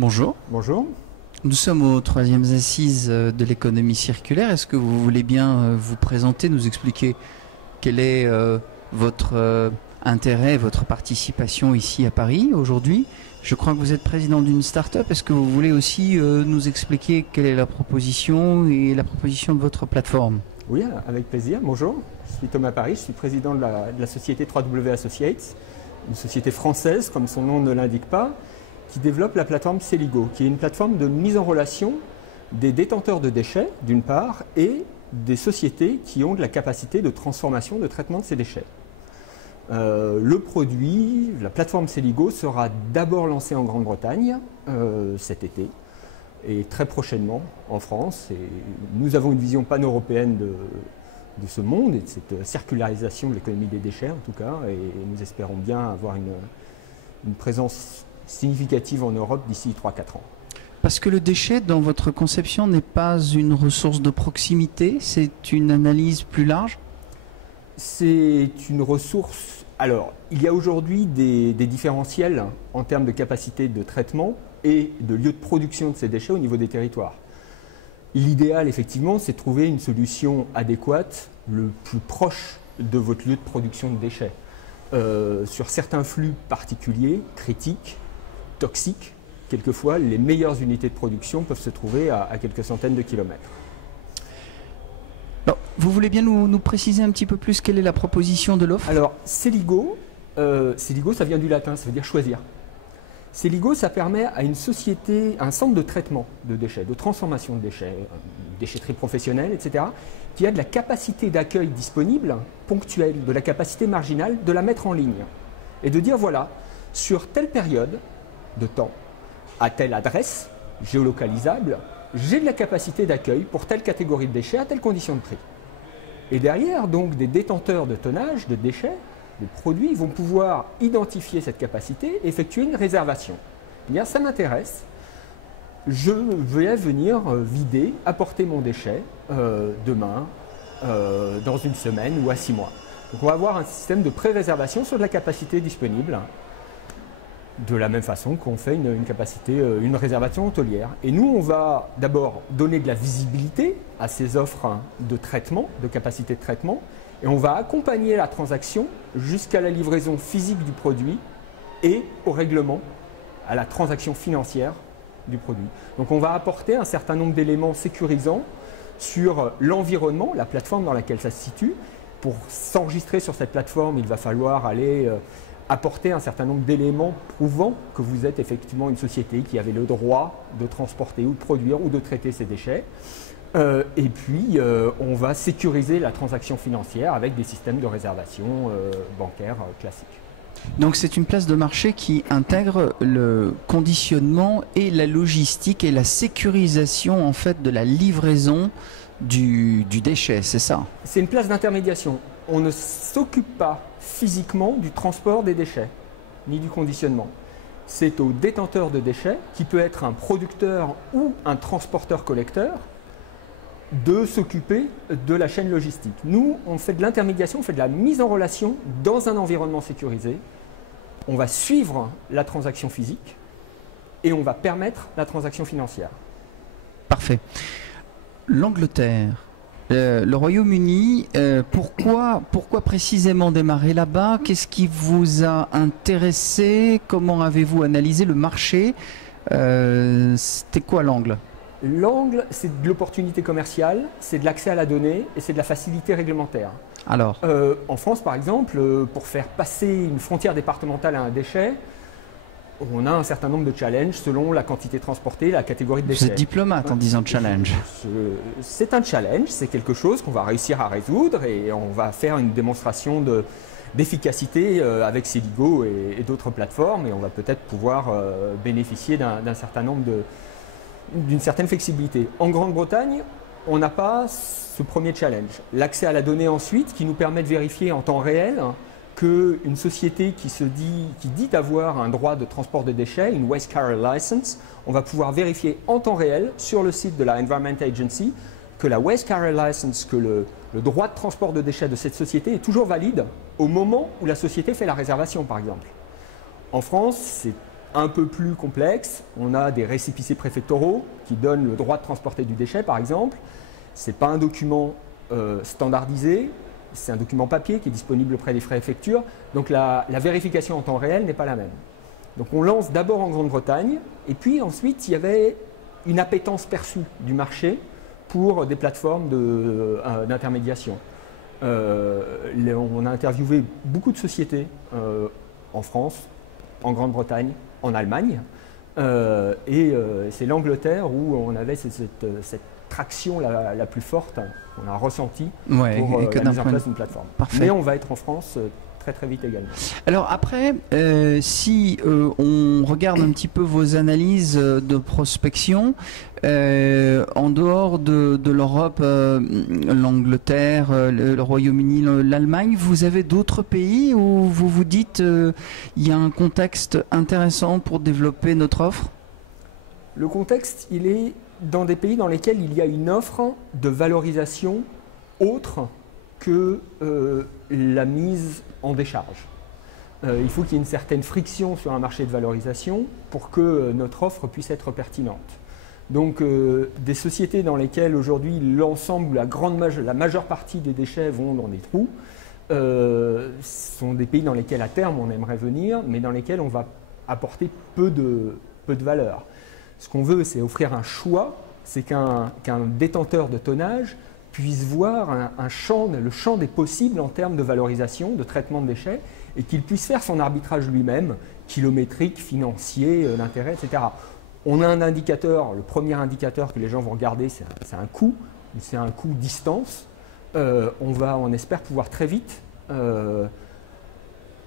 Bonjour. Bonjour. Nous sommes aux troisièmes assises de l'économie circulaire. Est-ce que vous voulez bien vous présenter, nous expliquer quel est votre intérêt, votre participation ici à Paris aujourd'hui? Je crois que vous êtes président d'une start-up. Est-ce que vous voulez aussi nous expliquer quelle est la proposition et la proposition de votre plateforme? Oui, avec plaisir. Bonjour, je suis Thomas Paris, je suis président de la société 3W Associates, une société française, comme son nom ne l'indique pas, qui développe la plateforme Celigo, qui est une plateforme de mise en relation des détenteurs de déchets, d'une part, et des sociétés qui ont de la capacité de transformation, de traitement de ces déchets. Le produit, la plateforme Celigo, sera d'abord lancée en Grande-Bretagne cet été et très prochainement en France. Et nous avons une vision pan-européenne de ce monde et de cette circularisation de l'économie des déchets en tout cas, et nous espérons bien avoir une présence significative en Europe d'ici 3-4 ans. Parce que le déchet, dans votre conception, n'est pas une ressource de proximité, c'est une analyse plus large? C'est une ressource... Alors, il y a aujourd'hui des différentiels en termes de capacité de traitement et de lieu de production de ces déchets au niveau des territoires. L'idéal, effectivement, c'est de trouver une solution adéquate le plus proche de votre lieu de production de déchets. Sur certains flux particuliers, critiques, toxiques, quelquefois, les meilleures unités de production peuvent se trouver à quelques centaines de kilomètres. Alors, vous voulez bien nous préciser un petit peu plus quelle est la proposition de l'offre? Alors, Celigo, ça vient du latin, ça veut dire choisir. Celigo, ça permet à une société, un centre de traitement de déchets, de transformation de déchets, déchetterie professionnelle, etc., qui a de la capacité d'accueil disponible, ponctuelle, de la capacité marginale, de la mettre en ligne. Et de dire, voilà, sur telle période de temps, à telle adresse, géolocalisable, j'ai de la capacité d'accueil pour telle catégorie de déchets à telle condition de prix. Et derrière, donc, des détenteurs de tonnage, de déchets, de produits, vont pouvoir identifier cette capacité et effectuer une réservation. Eh bien, ça m'intéresse. Je vais venir vider, apporter mon déchet demain, dans une semaine ou à 6 mois. Donc, on va avoir un système de pré-réservation sur de la capacité disponible, de la même façon qu'on fait une réservation hôtelière. Et nous, on va d'abord donner de la visibilité à ces offres de traitement, de capacité de traitement, et on va accompagner la transaction jusqu'à la livraison physique du produit et au règlement, à la transaction financière du produit. Donc on va apporter un certain nombre d'éléments sécurisants sur l'environnement, la plateforme dans laquelle ça se situe. Pour s'enregistrer sur cette plateforme, il va falloir aller apporter un certain nombre d'éléments prouvant que vous êtes effectivement une société qui avait le droit de transporter ou de produire ou de traiter ces déchets. Et puis, on va sécuriser la transaction financière avec des systèmes de réservation bancaire classiques. Donc c'est une place de marché qui intègre le conditionnement et la logistique et la sécurisation en fait de la livraison du déchet, c'est ça? C'est une place d'intermédiation. On ne s'occupe pas physiquement du transport des déchets, ni du conditionnement. C'est au détenteur de déchets, qui peut être un producteur ou un transporteur-collecteur, de s'occuper de la chaîne logistique. Nous, on fait de l'intermédiation, on fait de la mise en relation dans un environnement sécurisé. On va suivre la transaction physique et on va permettre la transaction financière. Parfait. L'Angleterre, le Royaume-Uni, pourquoi précisément démarrer là-bas? Qu'est-ce qui vous a intéressé? Comment avez-vous analysé le marché? C'était quoi l'angle? L'angle, c'est de l'opportunité commerciale, c'est de l'accès à la donnée et c'est de la facilité réglementaire. Alors en France, par exemple, pour faire passer une frontière départementale à un déchet, on a un certain nombre de challenges selon la quantité transportée, la catégorie de déchets. Vous êtes diplomate en disant challenge. C'est un challenge, c'est quelque chose qu'on va réussir à résoudre et on va faire une démonstration d'efficacité avec Celigo et d'autres plateformes et on va peut-être pouvoir bénéficier d'un certain nombre d'une certaine flexibilité. En Grande-Bretagne, on n'a pas ce premier challenge. L'accès à la donnée ensuite, qui nous permet de vérifier en temps réel qu'une société qui dit avoir un droit de transport de déchets, une Waste Carrier License, on va pouvoir vérifier en temps réel sur le site de la Environment Agency que la Waste Carrier License, que le droit de transport de déchets de cette société est toujours valide au moment où la société fait la réservation, par exemple. En France, c'est un peu plus complexe, on a des récépissés préfectoraux qui donnent le droit de transporter du déchet, par exemple. Ce n'est pas un document standardisé, c'est un document papier qui est disponible auprès des préfectures, donc la vérification en temps réel n'est pas la même. Donc on lance d'abord en Grande-Bretagne, et puis ensuite il y avait une appétence perçue du marché pour des plateformes d'intermédiation. On a interviewé beaucoup de sociétés en France, en Grande-Bretagne, en Allemagne, et c'est l'Angleterre où on avait cette traction la plus forte qu'on a ressentie pour la mise en place d'une plateforme. Parfait. Mais on va être en France très très vite également. Alors après, si on regarde un petit peu vos analyses de prospection, en dehors de l'Europe, l'Angleterre, le Royaume-Uni, l'Allemagne, vous avez d'autres pays où vous vous dites il y a un contexte intéressant pour développer notre offre? Le contexte, il est dans des pays dans lesquels il y a une offre de valorisation autre que la mise en décharge. Il faut qu'il y ait une certaine friction sur un marché de valorisation pour que notre offre puisse être pertinente. Donc des sociétés dans lesquelles aujourd'hui l'ensemble, la majeure partie des déchets vont dans des trous, sont des pays dans lesquels à terme on aimerait venir, mais dans lesquels on va apporter peu de valeur. Ce qu'on veut, c'est offrir un choix, c'est qu'un détenteur de tonnage puisse voir le champ des possibles en termes de valorisation, de traitement de déchets, et qu'il puisse faire son arbitrage lui-même, kilométrique, financier, d'intérêt, etc. On a un indicateur, le premier indicateur que les gens vont regarder, c'est un coût, c'est un coût distance. On espère pouvoir très vite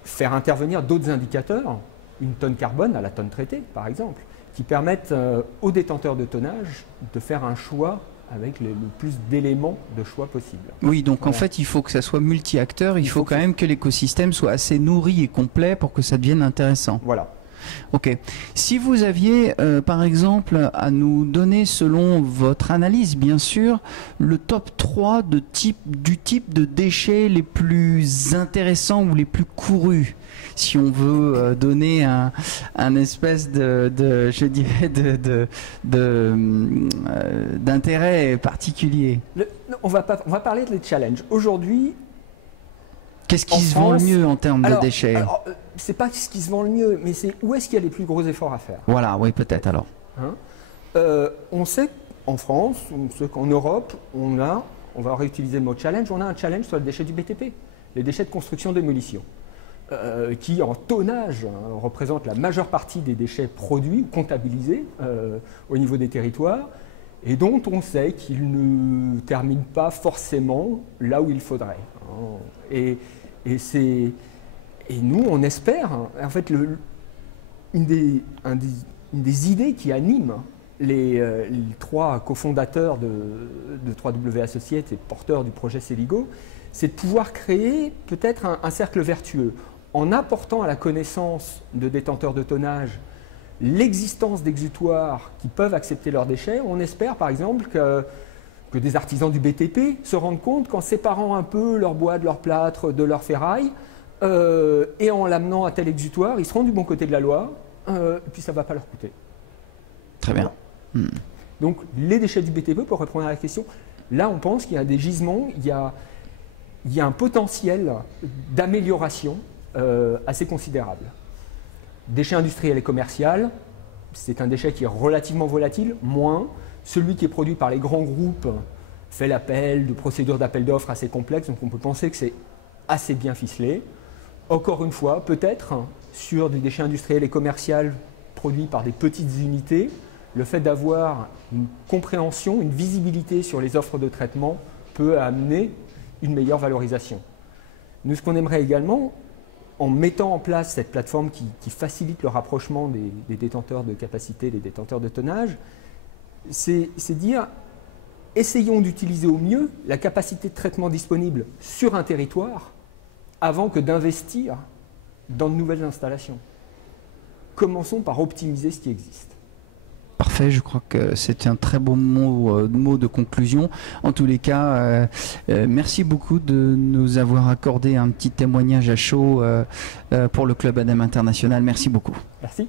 faire intervenir d'autres indicateurs, une tonne carbone à la tonne traitée, par exemple, qui permettent aux détenteurs de tonnage de faire un choix avec le plus d'éléments de choix possible. Oui, donc en fait, il faut que ça soit multi-acteurs, il faut quand même que l'écosystème soit assez nourri et complet pour que ça devienne intéressant. Voilà. Ok. Si vous aviez, par exemple, à nous donner, selon votre analyse, bien sûr, le top 3 du type de déchets les plus intéressants ou les plus courus, si on veut donner un espèce je dirais, d'intérêt particulier. On va parler de challenges. Aujourd'hui, qu'est-ce qui se vend le mieux en termes de déchets? C'est pas ce qui se vend le mieux, mais c'est où est-ce qu'il y a les plus gros efforts à faire. Voilà, oui, peut-être alors. On sait qu'en France, on sait qu'en Europe, on va réutiliser le mot challenge, on a un challenge sur le déchet du BTP, les déchets de construction-démolition, qui en tonnage représentent la majeure partie des déchets produits ou comptabilisés au niveau des territoires, et dont on sait qu'ils ne terminent pas forcément là où il faudrait. Et nous, on espère, en fait, une des idées qui anime les 3 cofondateurs de 3W Associates et porteurs du projet Celigo, c'est de pouvoir créer peut-être un cercle vertueux en apportant à la connaissance de détenteurs de tonnage l'existence d'exutoires qui peuvent accepter leurs déchets. On espère par exemple que des artisans du BTP se rendent compte qu'en séparant un peu leur bois de leur plâtre, de leur ferraille, et en l'amenant à tel exutoire, ils seront du bon côté de la loi, et puis ça ne va pas leur coûter. Très bien. Donc les déchets du BTP, pour répondre à la question, là on pense qu'il y a des gisements, il y a un potentiel d'amélioration assez considérable. Déchet industriel et commercial, c'est un déchet qui est relativement volatile, moins. Celui qui est produit par les grands groupes fait l'appel de procédures d'appel d'offres assez complexes, donc on peut penser que c'est assez bien ficelé. Encore une fois, peut-être sur des déchets industriels et commerciaux produits par des petites unités, le fait d'avoir une compréhension, une visibilité sur les offres de traitement peut amener une meilleure valorisation. Nous, ce qu'on aimerait également, en mettant en place cette plateforme qui facilite le rapprochement des détenteurs de capacité, des détenteurs de tonnage, c'est dire, essayons d'utiliser au mieux la capacité de traitement disponible sur un territoire avant que d'investir dans de nouvelles installations. Commençons par optimiser ce qui existe. Parfait, je crois que c'est un très beau mot de conclusion. En tous les cas, merci beaucoup de nous avoir accordé un petit témoignage à chaud pour le Club ADEME International. Merci beaucoup. Merci.